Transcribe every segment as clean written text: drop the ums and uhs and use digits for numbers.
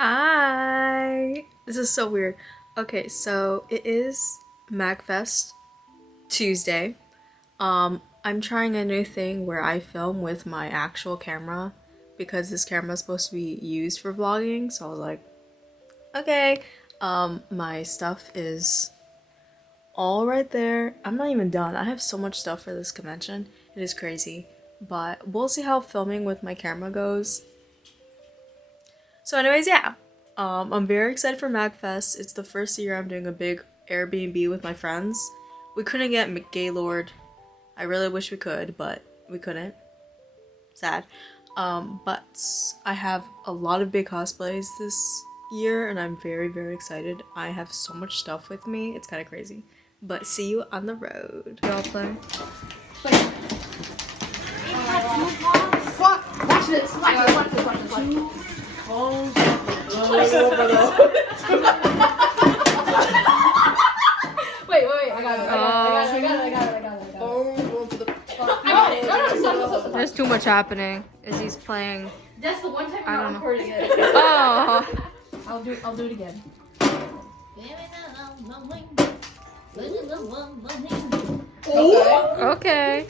Hi! This is so weird. Okay, so it is Magfest Tuesday. I'm trying a new thing where I film with my actual camera because this camera is supposed to be used for vlogging, so I was like, okay. My stuff is all right there. I'm not even done. I have so much stuff for this convention. It is crazy. But we'll see how filming with my camera goes. So anyways, yeah. I'm very excited for Magfest. It's the first year I'm doing a big Airbnb with my friends. We couldn't get Gaylord. I really wish we could, but we couldn't. Sad. But I have a lot of big cosplays this year and I'm very, very excited. I have so much stuff with me. It's kind of crazy. But see you on the road. Y'all play? Fuck! Watch this! Watch this! Wait, I got it. There's too much happening as he's playing. That's the one time I'm not recording it. Oh! I'll do it again. Okay.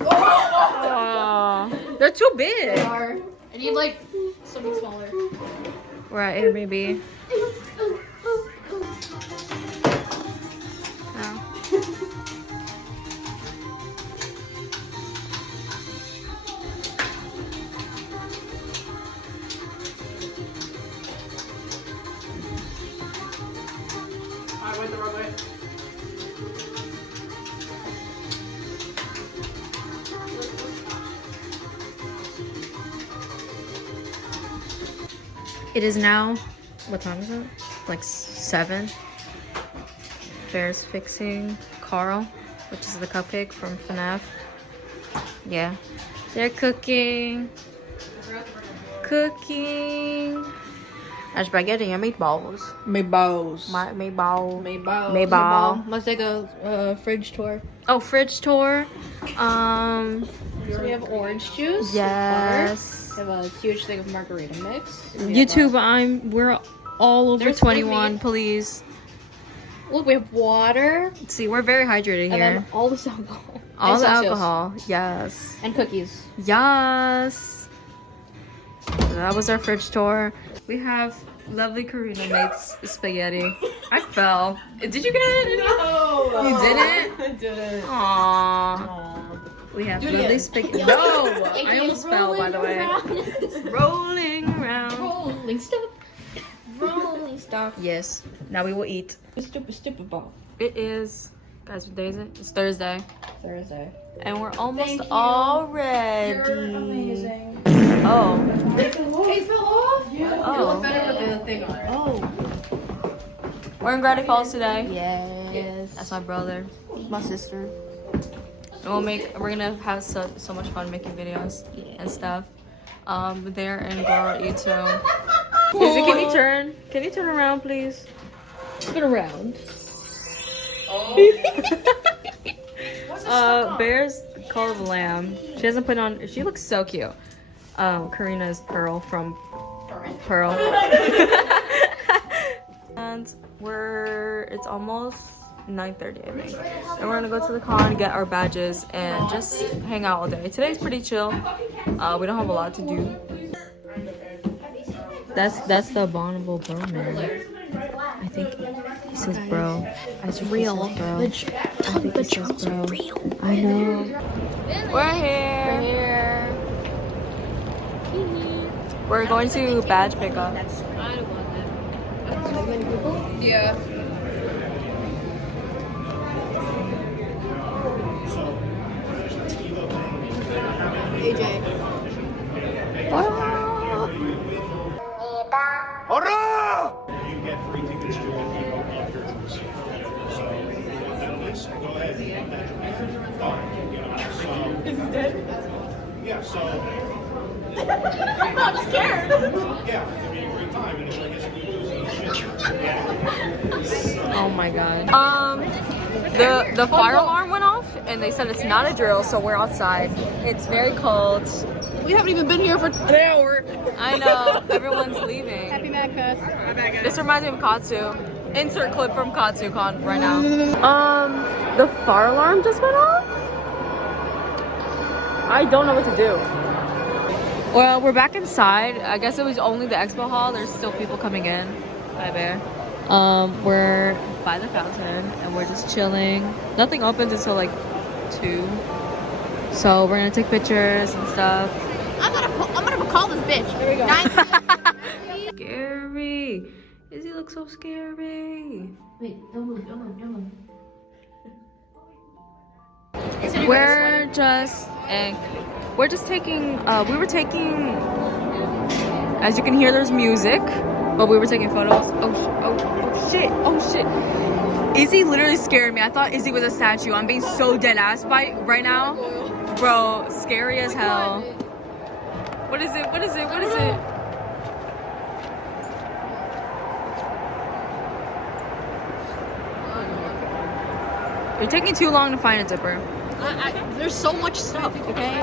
Oh, they're too big. They are. I need like something smaller. We're at Airbnb. Oh. I went the wrong way. It is now, what time is it? Like 7. Bear's fixing Carl, which is the cupcake from FNAF. Yeah, they're cooking. Cooking. And spaghetti and meatballs. Meatballs. Meatball. Let's take a fridge tour. Oh, fridge tour. So we have orange juice. Yes. We have a huge thing of margarita mix. YouTube, we're all over There's 21, please. Look, we have water. See, we're very hydrated And here. then all this alcohol. All And the Celsius. alcohol, yes. And cookies. Yes. That was our fridge tour. We have lovely Karina makes spaghetti. I fell. Did you get it? No. You didn't? I didn't. Aww. We have lovely spaghetti. No! I almost fell, by the way. Rolling around. Rolling stop. Rolling stop. Yes. Now we will eat. Stupid ball. It is, guys, what day is it? It's Thursday. Thursday. And we're almost Thank you. all ready. You're amazing. Oh. It fell off? Yeah. Oh. It looked better with the thing on it. Oh. We're in Gravity Falls today. Yes. That's my brother. my sister. And we're gonna have so much fun making videos and stuff. They're in Goro-e too. Can you turn around, please? Spin around. Bear's Call of a Lamb. She hasn't put on. She looks so cute. Karina is Pearl from Pearl. And it's almost 9:30, I think. And we're gonna go to the con, get our badges, and just hang out all day. Today's pretty chill. We don't have a lot to do. That's the abominable bro man. I think he says bro. It's real. Bro. I think he says bro. I know. We're here. We're going to badge pickup. Yeah. AJ. You get free tickets to it afterwards. So, go ahead. Yeah, so. I'm scared. Yeah, it'll be a great time. And it's like it's new. Oh my god. The fire alarm went off and they said it's not a drill, so we're outside. It's very cold. We haven't even been here for an hour. I know, everyone's leaving. Happy Mag. bad, cuz. My bad, guys. This reminds me of Katsu. Insert clip from KatsuCon right now. The fire alarm just went off? I don't know what to do. Well, we're back inside. I guess it was only the expo hall. There's still people coming in. Bye, Bear. We're by the fountain and we're just chilling. Nothing opens until like 2. So we're gonna take pictures and stuff. I'm gonna call this bitch. There we go. Scary. Izzy looks so scary. Wait, don't move. We're just taking we were taking, as you can hear, there's music, but we were taking photos. Oh shit. Izzy literally scared me. I thought Izzy was a statue. I'm being so dead ass right now. Bro, scary as hell. What is it? You're taking too long to find a zipper. There's so much stuff, okay?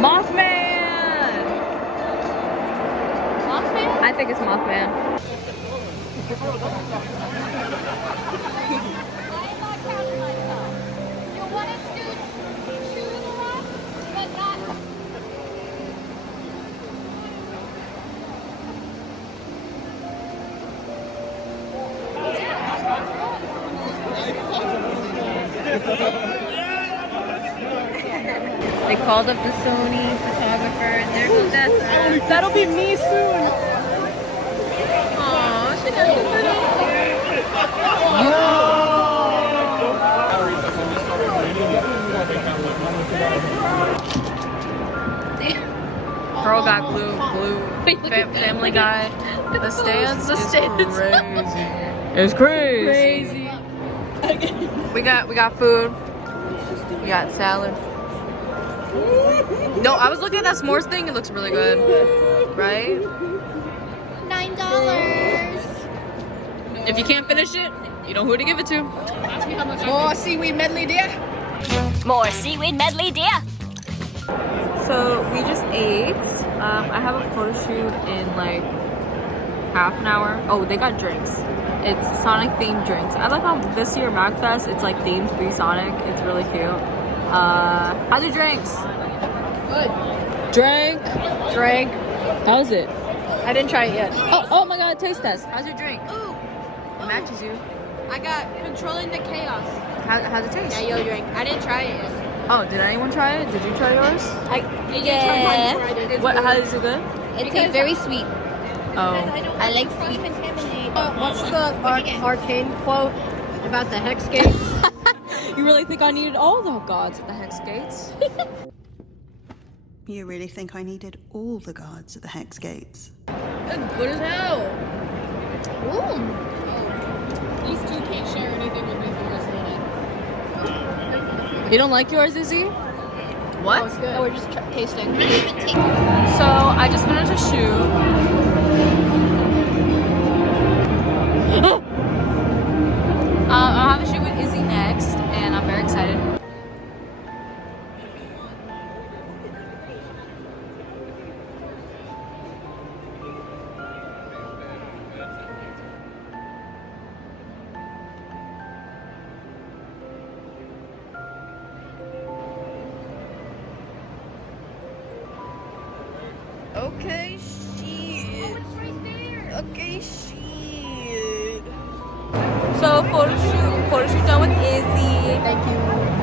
Mothman! I think it's Mothman. They called up the Sony photographer and there goes that. That'll be me soon. Aww, she got Girl got glue. Family Guy. The stands is crazy. It's crazy. We got food. We got salad. No, I was looking at that s'mores thing. It looks really good, right? $9. If you can't finish it, you know who to give it to. More seaweed medley, dear. More seaweed medley, dear. So we just ate. I have a photo shoot in like half an hour. Oh, they got drinks. It's Sonic themed drinks. I like how this year Magfest, it's like themed to be Sonic. It's really cute. How's your drinks? Good. Drank. How's it? I didn't try it yet. Oh my god, taste test. How's your drink? Ooh. It matches you. I got Controlling the Chaos. How's it taste? Yeah, yo drink. I didn't try it yet. Oh, did anyone try it? Did you try yours? Yeah. How is it good? It tastes very sweet. Oh. I like sweet. What's the arcane quote about the hex gates? You really think I needed all the gods at the Hex Gates? You really think I needed all the guards at the Hex Gates? That's good as hell. Ooh. These two can't share anything with me for the rest of the night. You don't like yours, Izzy? What? Oh, it's good. Oh, we're just tasting. So I just finished a shoot. I'll have a shoot with Izzy next, and I'm very excited. Okay, shit. Okay, shit. So photo shoot done with Izzy. Thank you.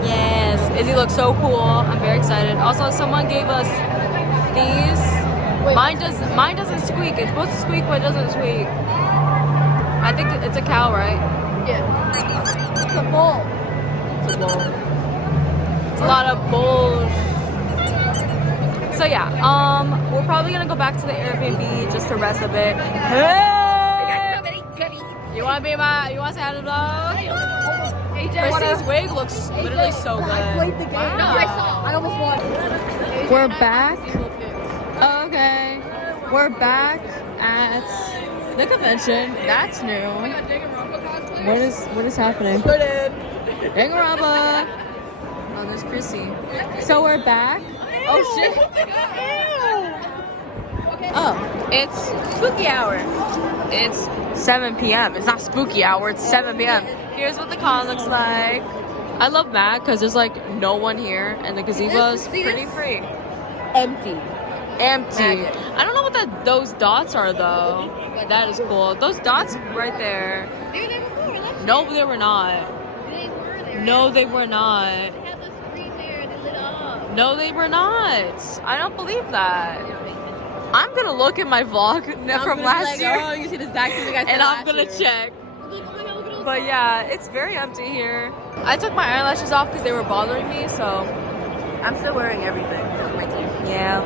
Yes, Izzy looks so cool. I'm very excited. Also, someone gave us these. Wait. Mine doesn't squeak. It's supposed to squeak, but it doesn't squeak. I think it's a cow, right? Yeah. It's a bowl. It's a bull. It's a lot of bull. So yeah, we're probably gonna go back to the Airbnb just to rest a bit. Hey! You wanna say hi to the vlog? Chrissy's wig looks literally so good. I played the game. Wow. No, I almost won. We're back. Okay. We're back at the convention. That's new. What is happening? Danganronpa. Oh, there's Chrissy. So we're back. Oh shit. Oh, It's spooky hour. It's 7 p.m. It's not spooky hour, it's 7 p.m. Here's what the con looks like. I love Matt because there's like no one here and the gazebo's pretty free. empty. Empty. Magic. I don't know what those dots are though. That is cool. Those dots right there. They were there before. Let's No, they were not. They were there. No, they were not. They had the screen there. They lit up. No, they were not. I don't believe that. I'm gonna look at my vlog from last year. Oh, you see the exact same thing I said And I'm last gonna year. check. Oh my God, look at those But yeah, it's very empty here. I took my eyelashes off because they were bothering me, so I'm still wearing everything. yeah.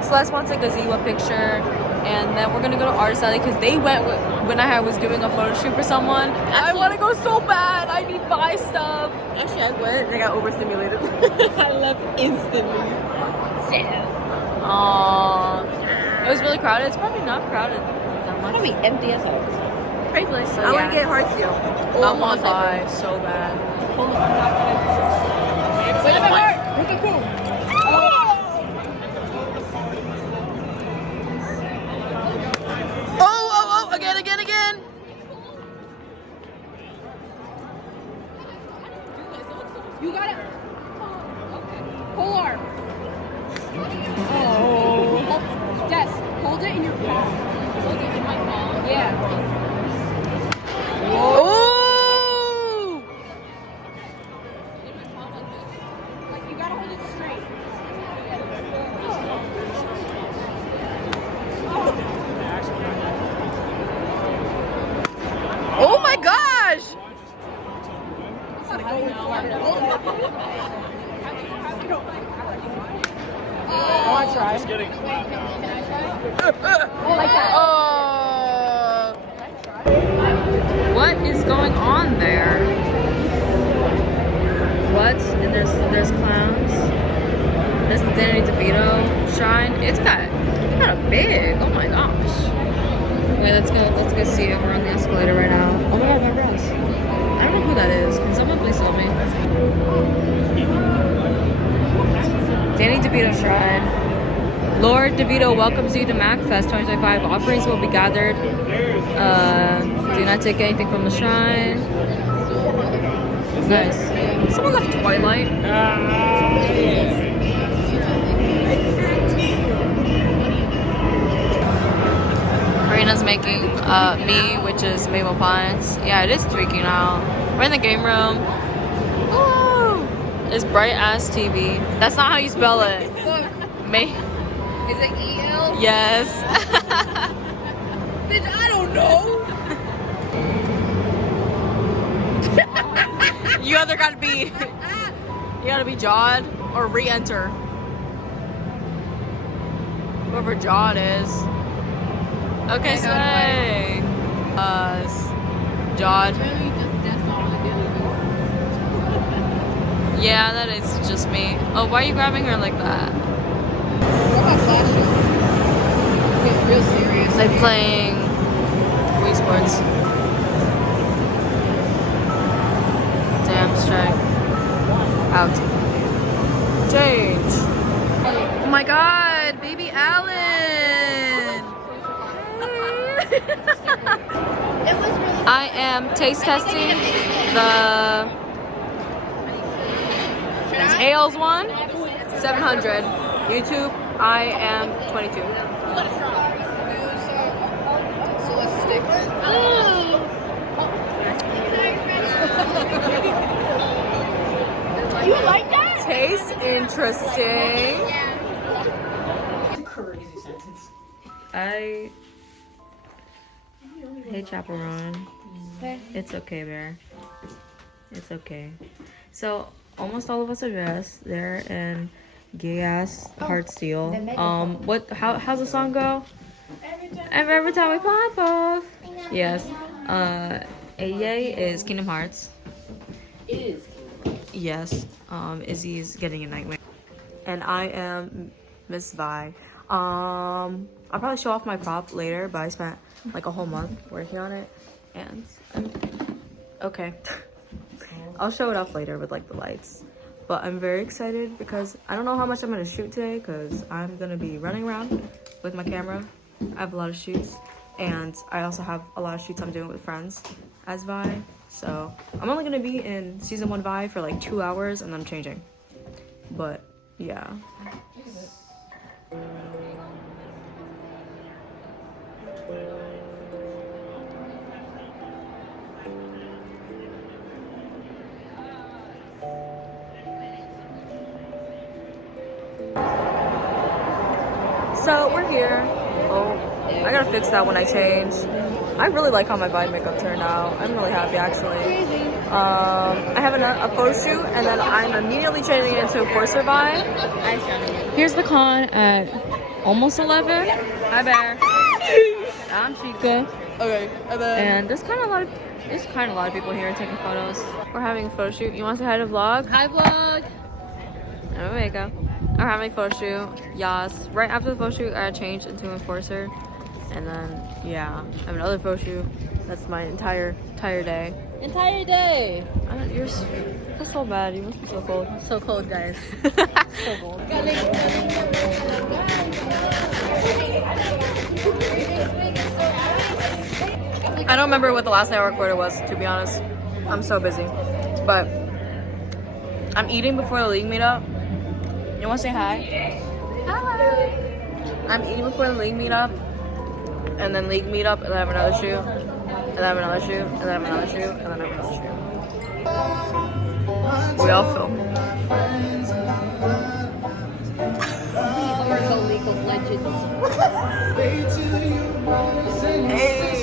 Celeste wants a gazebo picture, and then we're gonna go to Artist Alley because they went when I was doing a photo shoot for someone. I want to go so bad. I need to buy stuff. Actually, I went and I got overstimulated. I left instantly. Aww. It was really crowded. It's probably not crowded that much. Probably empty as hell. Probably so, I want yeah. to get heart seal. I want to buy so bad. Wait a minute. Look at cool. Oh, again. You got it. Pull arm. Oh. Jess, hold it in your palm. Hold it in my palm. Yeah. Oh! Like you gotta hold it straight. Oh my gosh! I want to try. It's getting flat now. Like that. What is going on there? What? And there's clowns. This is Danny DeVito shrine. It's kind of big. Oh my gosh. Wait, let's go see it. We're on the escalator right now. Oh my god, my bros. I don't know who that is. Can someone please tell me? Danny DeVito shrine. Lord DeVito welcomes you to Magfest 2025. Offerings will be gathered. Do not take anything from the shrine. Nice. Someone left Twilight. Karina's making me, which is Mabel Pines. Yeah, it is tweaking out. We're in the game room. Ooh, it's bright ass TV. That's not how you spell it. May. Is it E-L? Yes. Bitch, I don't know. You either gotta be Jawed or re-enter. Whoever Jawed is. Okay, slay. Jawed. Yeah, that is just me. Oh, why are you grabbing her like that? Real serious. Like playing Wii Sports. Damn strike. Out. Change. Oh my god, baby Alan! I am taste testing the Hales one. 700. YouTube, I am 22. You like that? Tastes interesting. I hate chaperone. It's okay, Bear. It's okay. So almost all of us are dressed. They're in gay ass heart steel. How's the song go? Every time we pop off. Yes. AJ is Kingdom Hearts. It is. Yes. Izzy's getting a nightmare. And I am Miss Vi. I'll probably show off my prop later, but I spent like a whole month working on it. And I'm okay. I'll show it off later with like the lights. But I'm very excited because I don't know how much I'm gonna shoot today because I'm gonna be running around with my camera I have a lot of shoots, and I also have a lot of shoots I'm doing with friends as Vi. So I'm only gonna be in season 1 Vi for like 2 hours, and then I'm changing. But yeah. So we're here. Oh, I gotta fix that when I change. I really like how my Vi makeup turned out. I'm really happy actually. I have a photo shoot, and then I'm immediately changing it into a Forcer Vi. Here's the con at almost 11. Hi Bear. I'm Chica. Okay. And there's kind of a lot of people here taking photos. We're having a photo shoot. You want to say hi to vlog? Hi vlog. There we go. I'm having a photo shoot. Yes. Right after the photo shoot, I changed into an Enforcer. And then, yeah, I have another photo shoot. That's my entire day. Entire day. That's so bad. You must be so cold. I'm so cold, guys. So cold. I don't remember what the last night I recorded was, to be honest. I'm so busy. But I'm eating before the league meetup. You want to say hi? Hi. I'm eating before the league meetup. And then league meetup, and then I have another shoot. And then I have another shoot. And then I have another shoot. And then I have another shoot. We all film. Or the League of Legends. Hey.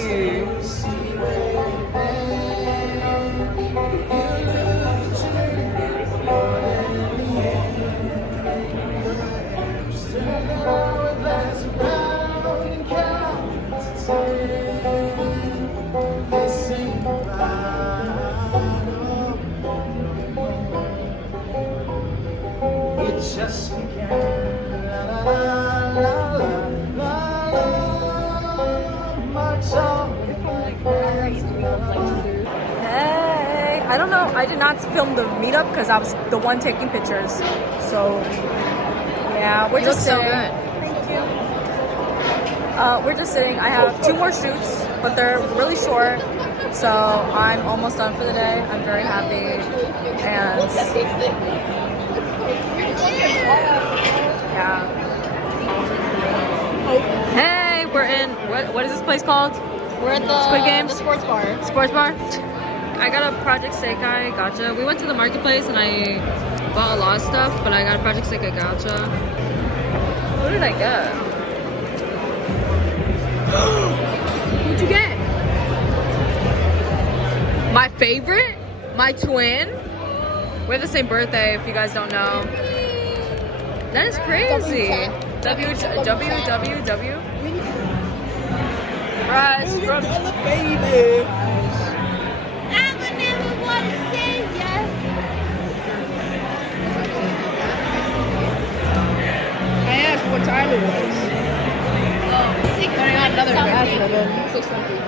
Hey, I don't know. I did not film the meetup because I was the one taking pictures. So yeah, we're just so sitting. good. Thank you. We're just sitting. I have 2 more shoots, but they're really short. So I'm almost done for the day. I'm very happy. And yeah. Hey, we're in, what is this place called? We're at the Squid Games? The sports bar. Sports bar? I got a Project Sekai gacha. We went to the marketplace and I bought a lot of stuff, but I got a Project Sekai gacha. What did I get? What'd you get? My favorite? My twin? We have the same birthday, if you guys don't know. That is crazy. WWW. Fresh from the baby. I would never want to say yes. I asked what time it was. I got another batch of them. 6:20.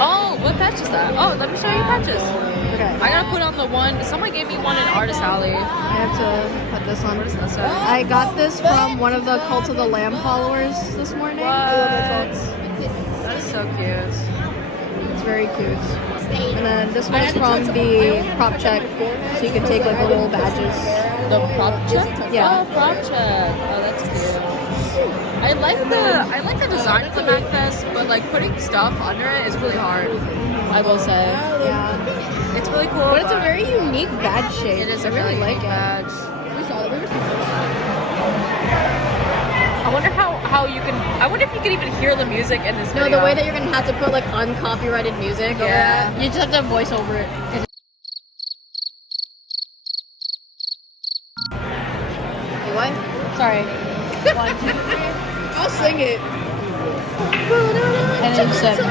Oh, what patch is that? Oh, let me show you patches. Okay. I gotta put on the one. Someone gave me one in Artist Alley. I have to put this on. What does that say? I got this from one of the Cult of the Lamb followers this morning. What? That is so cute. It's very cute. And then this one's from the prop check, so you can take like little badges. The prop check? Yeah. Oh, prop check. Oh, that's cute. I like the design of the Magfest, but like putting stuff under it is really hard. I will say. Yeah. It's really cool. But it's a very unique badge shape. It is I a really really like unique it. badge. We saw it. I wonder how you can. I wonder if you can even hear the music in this No, video. the way that you're gonna have to put like uncopyrighted music over Yeah. it. You just have to voice over it. Wait, what? Sorry. 1, 2, 3. I'll sing it. And then 7.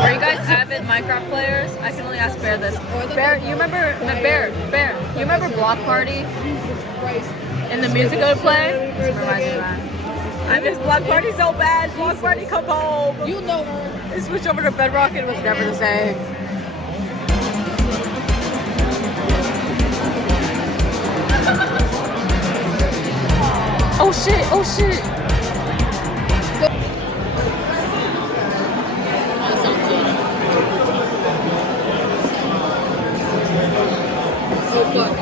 Are you guys avid Minecraft players? I can only ask Bear this. Bear, you remember Bear? You remember Block Party? In the music it would play? This reminds me of that. I miss Block Party so bad. Block Party, come home. You know her. I switched over to Bedrock and it was never the same. shit! Oh shit! Oh fuck!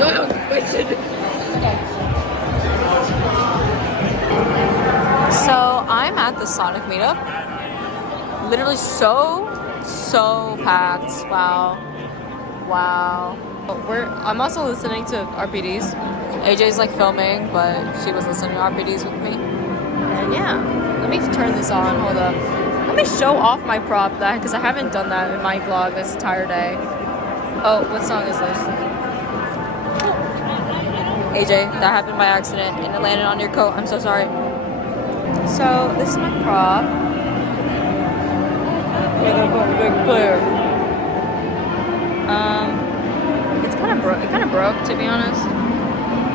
Oh no! Wait, shit! So I'm at the Sonic meetup. Literally so packed. Wow. I'm also listening to RPDs. AJ's like filming, but she was listening to RPDs with me. And yeah, let me turn this on. Hold up. Let me show off my prop because I haven't done that in my vlog this entire day. Oh, what song is this? AJ, that happened by accident and it landed on your coat. I'm so sorry. So this is my prop. We're gonna put a big player. It's kind of broke. It kind of broke, to be honest,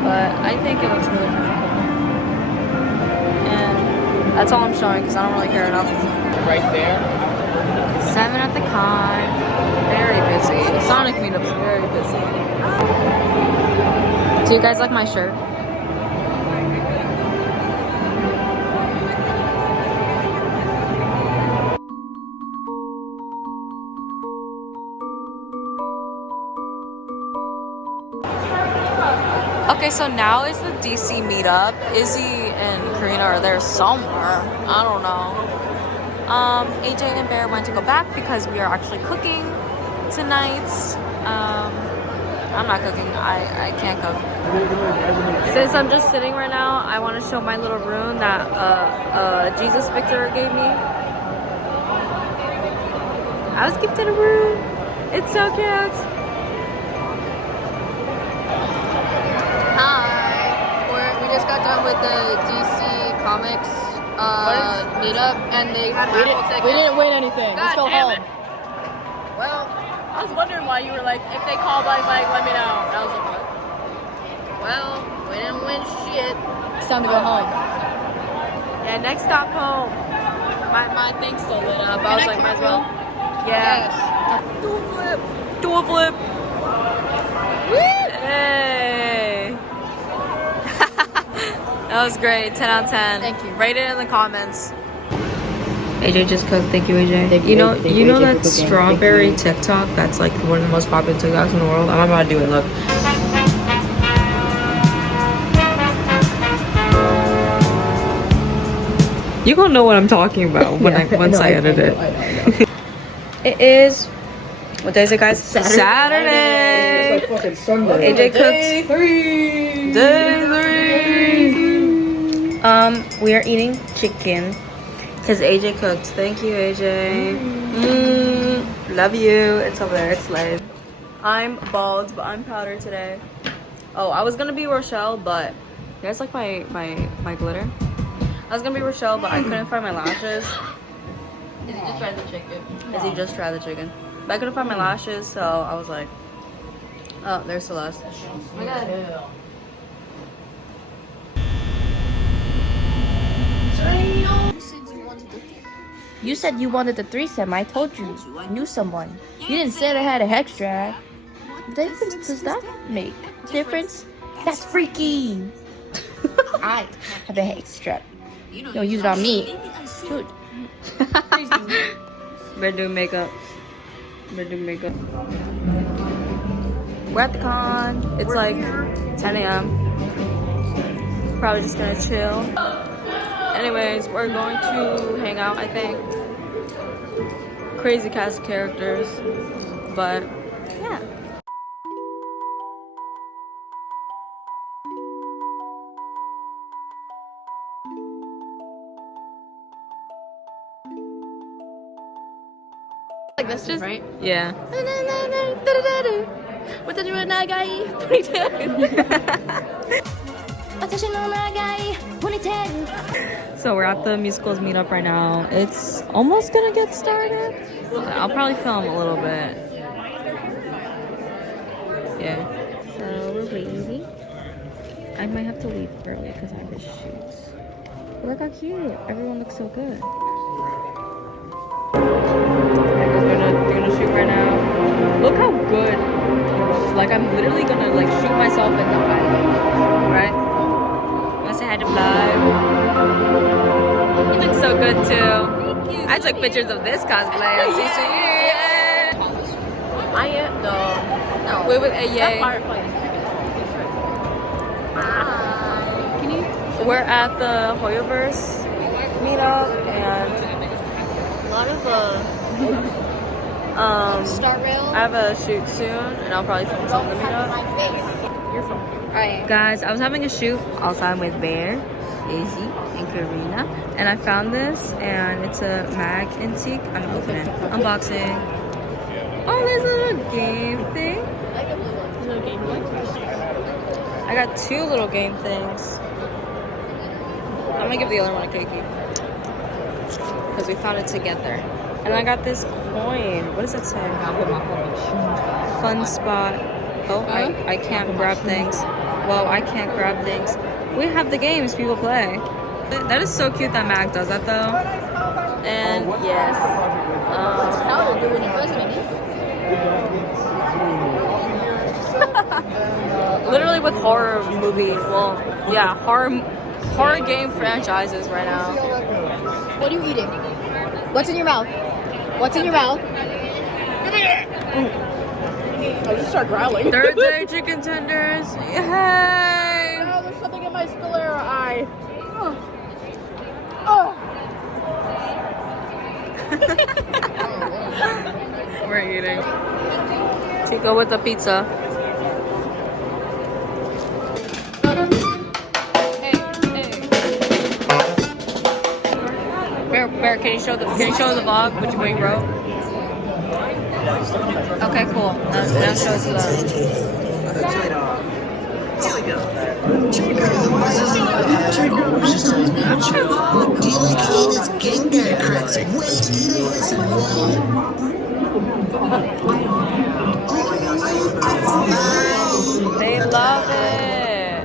but I think it looks really cool. And that's all I'm showing because I don't really care enough. Right there. 7 at the con. Very busy. Sonic meetup's very busy. Do you guys like my shirt? Okay, so now is the DC meetup. Izzy and Karina are there somewhere. I don't know. AJ and Bear went to go back because we are actually cooking tonight. I'm not cooking. I can't cook. Since I'm just sitting right now, I want to show my little rune that Jesus Victor gave me. I was gifted a rune. It's so cute. We just got done with the DC Comics meetup, and they had raffle tickets. We didn't win anything. Let's go home. Well, I was wondering why you were like, if they call like let me know. And I was like, what? well, we didn't win shit. It's time to go home. Yeah, next stop home. My thing's still lit up. I was like, might as well. Yeah. Yes. Do a flip. Hey. That was great. 10 out of 10. Thank you. Rate it in the comments. AJ just cooked. Thank you, AJ. Thank You know AJ, that for cooking. strawberry TikTok that's like one of the most popular TikToks in the world? I'm about to do it. Look. You gonna know what I'm talking about when once I edit it. It is. What day is it, guys? Saturday. It's like fucking Sunday. AJ cooked. Day 3. Day 3. We are eating chicken because AJ cooked. Thank you, AJ. Love you. It's over there. It's live. I'm bald, but I'm powdered today. Oh, I was gonna be Rochelle, but you guys like my glitter? I was gonna be Rochelle, but I couldn't find my lashes. Did you just try the chicken? Izzy just tried the chicken. But I couldn't find my lashes, so I was like, oh, there's Celeste. Oh my god. You said you wanted the threesome. I told you. I knew someone. You didn't say I had a hex drag. What difference does that make? Difference? That's freaky. I have a hex drag. You don't use it on me. Dude. Better do makeup. We're at the con. It's like 10 a.m. Probably just gonna chill. Anyways, we're going to hang out, I think. Crazy cast of characters. But, yeah. Like this just Right? Yeah. What did you and that guy? 22. So we're at the musicals meetup right now. It's almost gonna get started. I'll probably film a little bit. Yeah. So we're waiting. I might have to leave early because I have to shoot. But look how cute. Everyone looks so good. They're gonna shoot right now. Look how good it looks. Like I'm literally gonna like shoot myself in the eye. Right? Am I to say hi to Vlog. You look so good too. Thank you. I took pictures of this cosplay on CC. I am no. Wait with a yay. We're at the Hoyoverse meetup and A lot of Star Rail. I have a shoot soon and I'll probably film some of the meetup. Alright. Guys, I was having a shoot outside with Bear, Izzy, and Karina, and I found this and it's a mag antique. I'm gonna open it. Unboxing. Oh, there's a little game thing. I got 2 little game things. I'm gonna give the other one a Keiki because we found it together. And I got this coin. What does it say? Fun spot. Oh, I can't grab things. Well, I can't grab things. We have the games people play. That is so cute that Mag does that though. And yes. How to do when you're president. Literally with horror movie. Well, yeah, horror game franchises right now. What are you eating? What's in your mouth? What's in your mouth? I just start growling. Third day chicken tenders. Yay! Oh, there's something in my sclera eye. Oh. We're eating. Tico with the pizza. Bear, can you show the vlog what you wrote? Okay, cool. Now show us the They love it.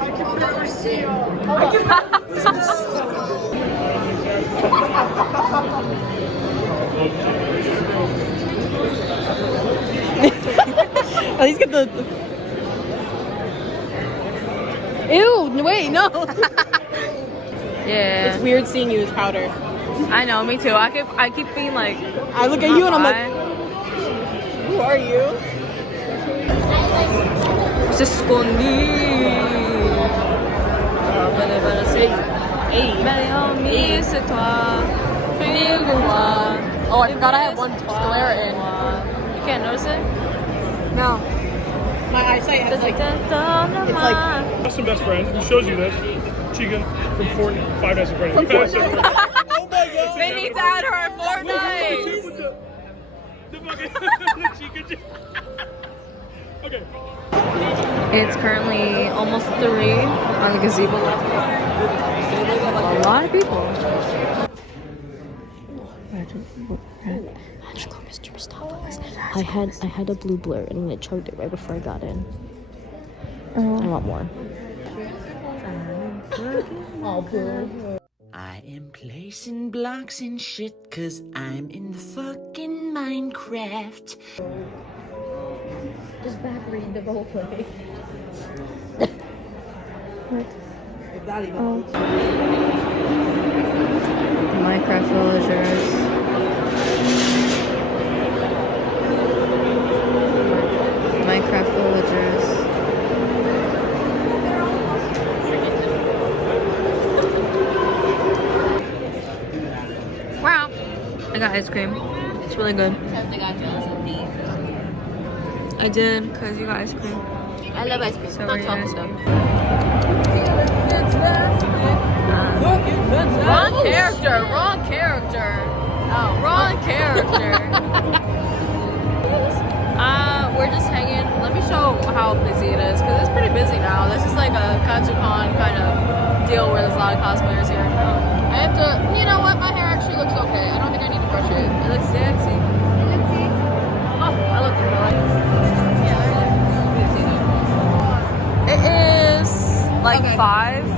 I can barely see you. At least get the. Ew! Wait, no. Yeah. It's weird seeing you as powder. I know, me too. I keep being like. I look at you and I'm like, who are you? Se escondi. Hey. C'est toi. Oh, I forgot I have one sclera in. You can't notice it? No. My eyesight has like. It's like. Awesome best friend who shows you this, Chica from Fortnite, 5 Nights at Freddy's. From Fortnite. Oh my god! They need to add her in Fortnite. The fucking Chica. Okay. It's currently almost 3 on the gazebo left. A lot of people. Magical Mr. Mustafa. I had a blue blur and I chugged it right before I got in. I want more. I am placing blocks and shit cause I'm in the fucking Minecraft. Just back read the role play. What? Minecraft villagers. Minecraft villagers. Wow. I got ice cream. It's really good. I did, because you got ice cream. I love ice cream. So Not we're chocolate ice though. cream. Wrong character. Wrong character. Oh, wrong character. We're just hanging. Let me show how busy it is, because it's pretty busy now. This is like a Katsucon kind of deal where there's a lot of cosplayers here. I have to. You know what? My hair actually looks okay. I don't think I need to brush it. It looks sexy. Oh, I look good. It is like 5, 6.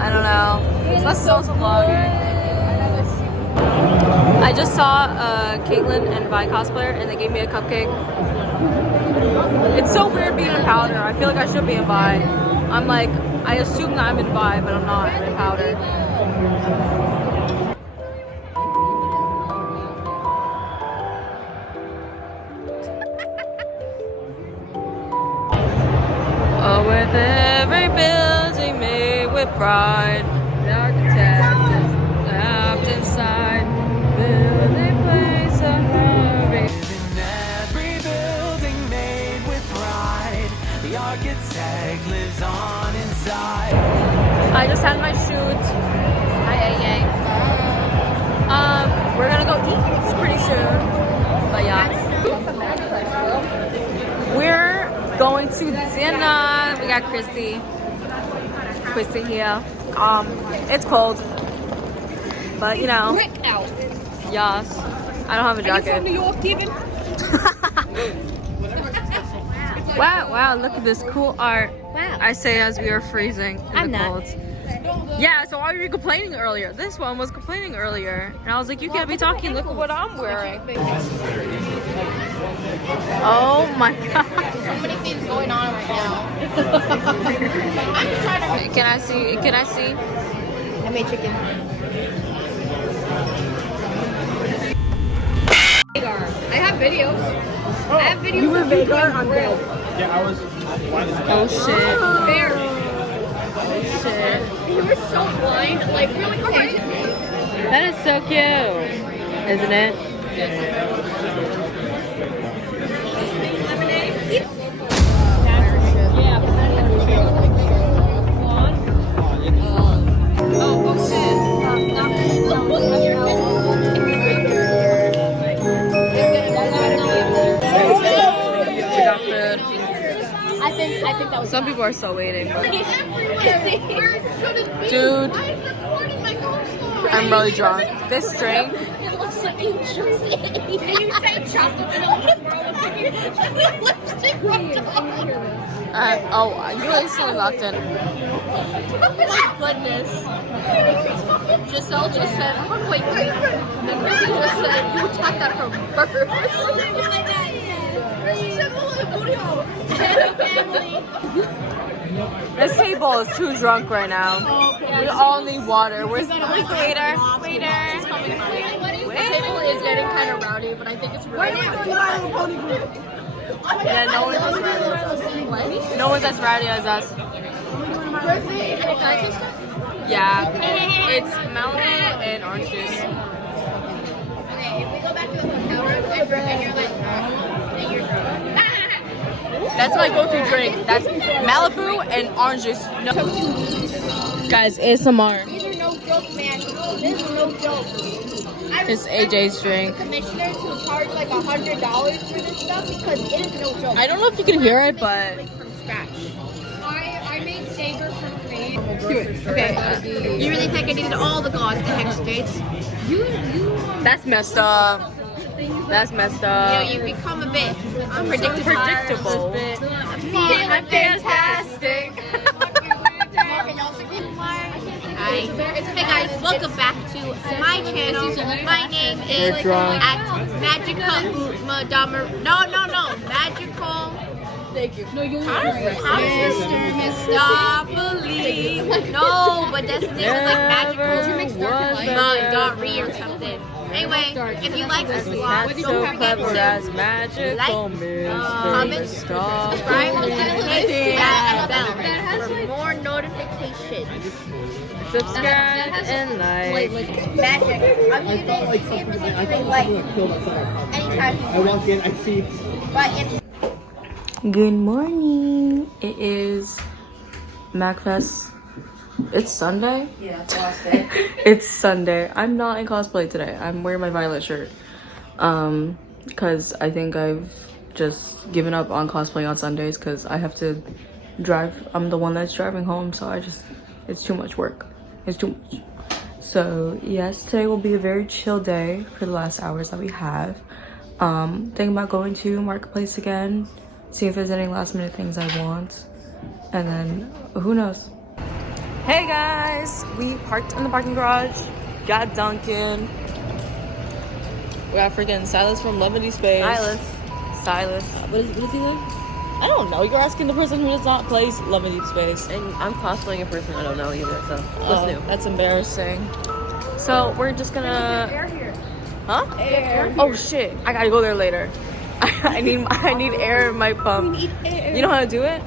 I don't know. Let's still vlog. I just saw Caitlyn and Vi cosplayer, and they gave me a cupcake. It's so weird being in powder. I feel like I should be in Vi. I'm like, I assume that I'm in Vibe, but I'm not. I'm in Powder. Oh, with every building made with pride, the architect is trapped inside. Building place of hurry. In every building made with pride, the architect lives on inside. I just had my shoot. Hi, AA. We're gonna go eat pretty soon. But yeah. We're going to dinner. We got Christy here. It's cold. But you know. Yes. I don't have a jacket. Are you from New York, even? Wow, look at this cool art. Wow. I say as we are freezing in I'm the not. cold. Yeah, so why were you complaining earlier? This one was complaining earlier. And I was like, you can't be talking, look at what I'm wearing. Oh my god. So many things going on right now. Can I see? I made chicken. I have videos. I have videos. You were Vagar on dead. Yeah, I was. Oh shit. Fair. Oh shit. You were so blind. Like, really quick. That is so cute. Isn't it? We got food. I think that was Some people are still waiting. But... Dude, I'm really drunk. This drink. It looks like you just ate. You said chocolate lipstick rubbed on. You instantly locked in. My goodness. Giselle just said, wait. And Chrissy just said, you attacked that from birth. This table is too drunk right now. We all need water. Where's the waiter? Waiter. The table is getting kind of rowdy, but I think it's really Yeah, no one's as rowdy as us. Yeah, it's melon and orange juice. Okay, if we go back to the hotel room and you're like, then you're drunk. That's my go-to drink. That's Malibu and orange juice. No. Guys, ASMR. These are no joke, man. This is no joke. It's AJ's drink. Commissioners who charge like $100 for this stuff because it is no joke. I don't know if you can hear it, but From scratch. I made Saber from cream. Okay. You really think I needed all the gods to Hex Gates? that's messed up. That's messed up. You become a bit unpredictable. I'm fantastic. Hi. Hey guys, welcome back to my channel. My name is at Magical Magical. Thank you. No, you No, but that's the name is like Magical or something. Anyway, if you like this vlog, don't forget to like, comment, subscribe, and hit that bell for more notifications. Subscribe and like. Magic. I'm giving like anytime you want. I walk in, I see. But if Good morning. It is Magfest. It's Sunday? Yeah, it's the last day. It's Sunday. I'm not in cosplay today. I'm wearing my violet shirt. Because I think I've just given up on cosplay on Sundays because I have to drive. I'm the one that's driving home, so it's too much work. It's too much. So yes, today will be a very chill day for the last hours that we have. Thinking about going to Marketplace again, see if there's any last minute things I want, and then who knows. Hey guys, we parked in the parking garage, got Dunkin'. We got freaking Silas from Lemony Space. Silas. What is he like? I don't know. You're asking the person who does not play Love in Deep Space. And I'm cosplaying a person I don't know either, so what's new? That's embarrassing. So we're just gonna... Air here. Huh? Air. Oh shit! I gotta go there later. I need air in my pump. We need air. You know how to do it?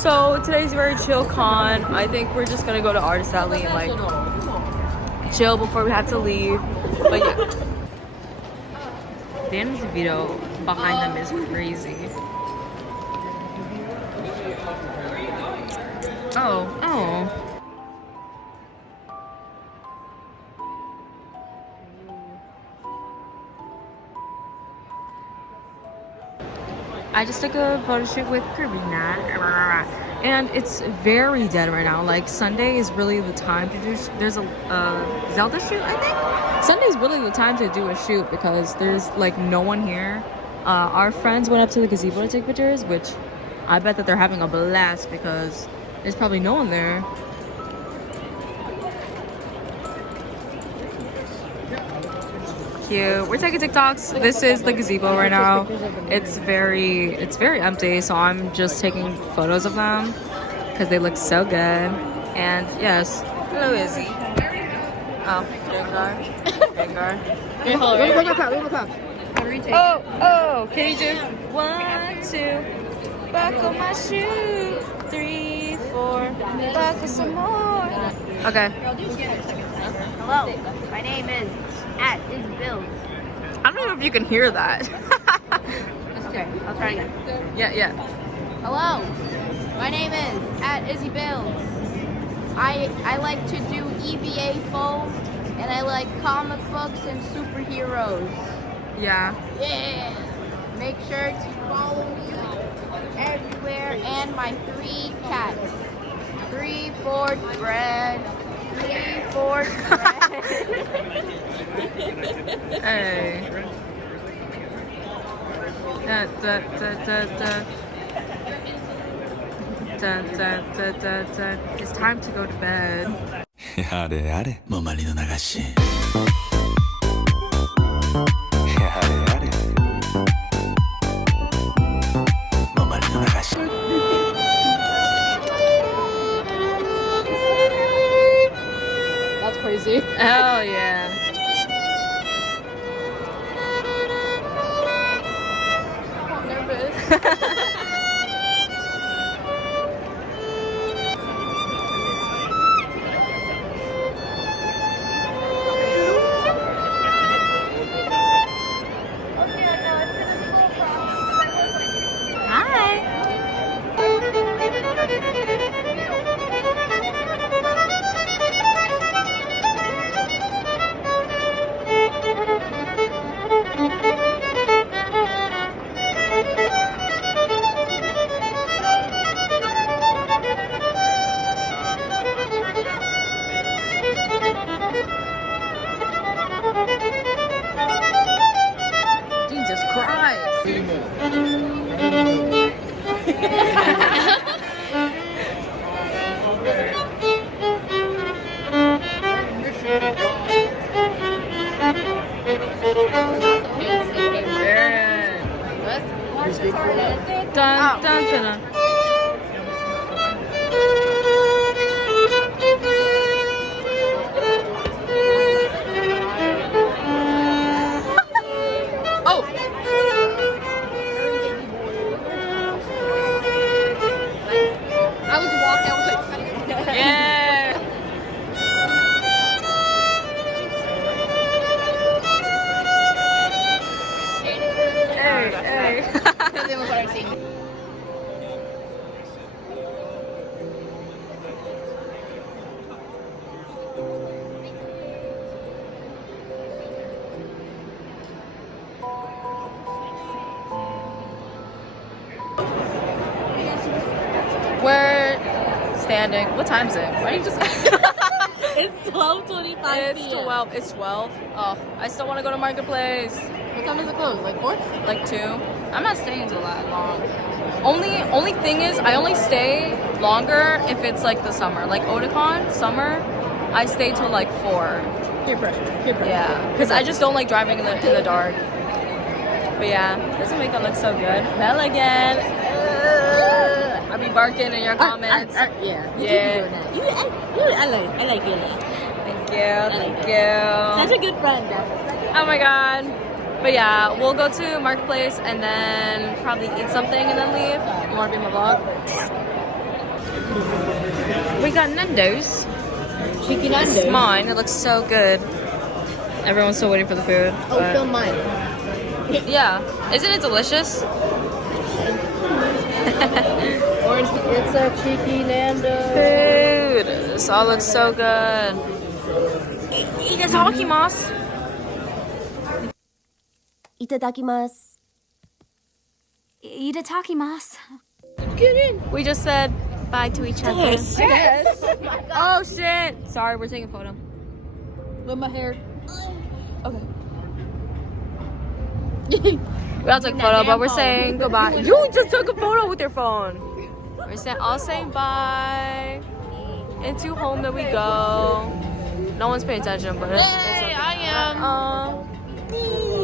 So today's a very chill con. I think we're just gonna go to Artist Alley and like chill before we have to leave. But yeah. Dan's video behind them is crazy. Oh. I just took a photo shoot with Karina, and it's very dead right now. Like Sunday is really the time to do. There's a Zelda shoot, I think. Sunday is really the time to do a shoot because there's like no one here. Our friends went up to the gazebo to take pictures, which I bet that they're having a blast because there's probably no one there. Cute. We're taking TikToks. This is the gazebo right now. It's very empty, so I'm just taking photos of them because they look so good. And yes, hello Izzy. Oh, Gengar. Oh, can you do 1, 2, buckle my shoe, 3, 4, buckle some more. Okay. Hello, my name is @isbills. I don't know if you can hear that. Okay, I'll try again. Yeah. Hello, my name is @izzybills. I like to do EVA foam, and I like comic books and superheroes. Yeah. Yeah. Make sure to follow me everywhere and my 3 cats. 3-4 bread. 3-4 bread. Hey. It's time to go to bed. やれやれもうマリの流しやれやれもうマリの流し That's crazy. Hell yeah. I'm nervous. Jesus Christ. Dun, dun, dun, dun. Oh! I was walking, I was like, Yeah! Hey. That was what I seen. We're standing. What time is it? Why are you just... It's 12:25 It's 12. It's 12. Oh, I still want to go to Marketplace. What time does it close? Like 4? Like 2. I'm not staying until that long. Only thing is, I only stay longer if it's like the summer. Like Otakon, summer, I stayed till like 4. Peer pressure. Peer pressure. Yeah, because I just don't like driving in the dark. But yeah, doesn't make it look so good. Bell again. I'll be barking in your comments. Yeah. Yeah. I like you. Thank you. Such a good friend, Jeff. Oh my god. But yeah, we'll go to Marketplace and then probably eat something and then leave. You want to be in my vlog? We got Nando's. Cheeky This is Nando's. mine. It looks so good. Everyone's still waiting for the food. Oh, but- film mine. Yeah. Isn't it delicious? Orange. It's a cheeky Nando's. Food. This all looks so good. Itadakimasu. Itadakimasu. Itadakimasu. We just said bye to each other. Yes. Oh shit. Sorry, we're taking a photo. With my hair. We all took a photo, but we're saying goodbye. You just took a photo with your phone. We're all saying bye. Into home that we go. No one's paying attention, but it's okay. I am.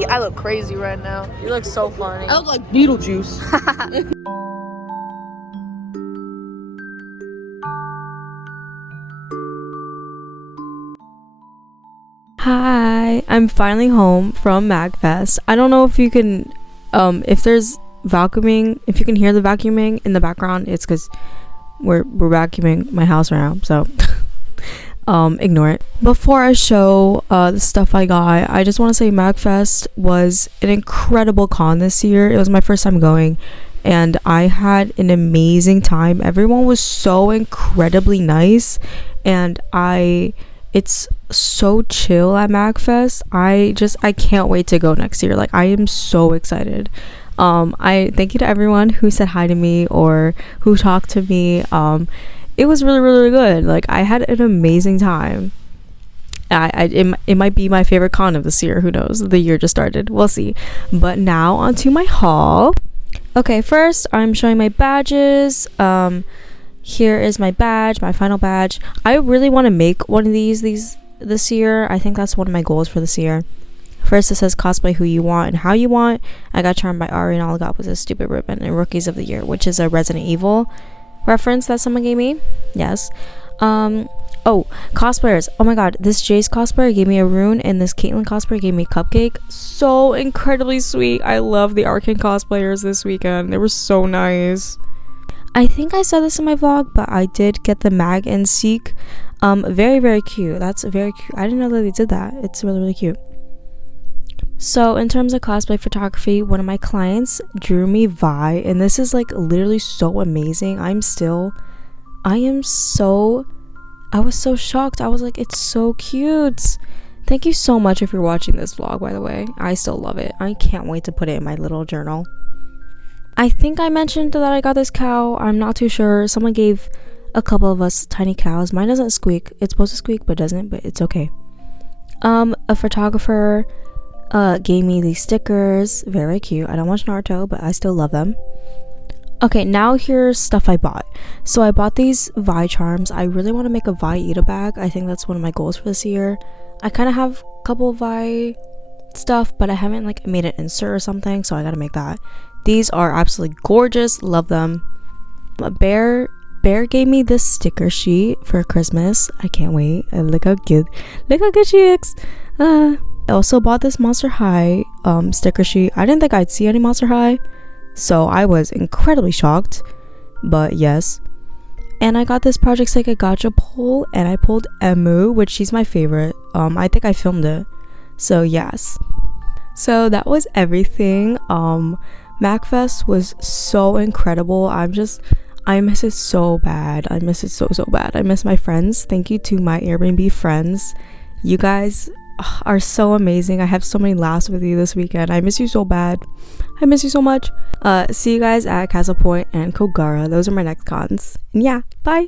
I look crazy right now. You look so funny. I look like Beetlejuice. Hi, I'm finally home from Magfest. I don't know if you can, if there's vacuuming, if you can hear the vacuuming in the background, it's because we're vacuuming my house right now, so ignore it. Before I show the stuff I got, I just want to say Magfest was an incredible con this year. It was my first time going, and I had an amazing time. Everyone was so incredibly nice, and it's so chill at Magfest. I can't wait to go next year. Like, I am so excited. I thank you to everyone who said hi to me or who talked to me. It was really, really good. Like, I had an amazing time. It might be my favorite con of this year. Who knows? The year just started. We'll see. But now onto my haul. Okay, first I'm showing my badges. Here is my badge, my final badge. I really want to make one of these this year. I think that's one of my goals for this year. First, it says cosplay who you want and how you want. I got charmed by Ari, and all I got was a stupid ribbon and Rookies of the Year, which is a Resident Evil reference that someone gave me. Yes. Oh, cosplayers. Oh my god, this Jace cosplayer gave me a rune, and this Caitlyn cosplayer gave me a cupcake. So incredibly sweet. I love the Arcane cosplayers this weekend. They were so nice. I think I said this in my vlog, but I did get the Mag and Seek. Very, very cute. That's very cute. I didn't know that they did that. It's really, really cute. So in terms of cosplay photography, one of my clients drew me Vi, and this is like literally so amazing. I was so shocked. I was like, it's so cute. Thank you so much if you're watching this vlog, by the way. I still love it. I can't wait to put it in my little journal. I think I mentioned that I got this cow. I'm not too sure. Someone gave a couple of us tiny cows. Mine doesn't squeak. It's supposed to squeak, but doesn't, but it's okay. A photographer gave me these stickers. Very cute. I don't watch Naruto, but I still love them. Okay, now here's stuff I bought. So I bought these Vi charms. I really want to make a Vi Ida bag. I think that's one of my goals for this year. I kind of have a couple of Vi stuff, but I haven't like made an insert or something, so I gotta make that. These are absolutely gorgeous. Love them. A bear gave me this sticker sheet for Christmas. I can't wait. Look how good she is. I also bought this Monster High sticker sheet. I didn't think I'd see any Monster High, so I was incredibly shocked, but yes. And I got this Project Seika gacha pull, and I pulled Emu, which she's my favorite. I think I filmed it, so yes. So that was everything. Magfest was so incredible. I miss it so bad. I miss it so bad. I miss my friends. Thank you to my Airbnb friends. You guys are so amazing. I have so many laughs with you this weekend. I miss you so bad. I miss you so much. See you guys at Castle Point and Kogara. Those are my next cons. And yeah, bye.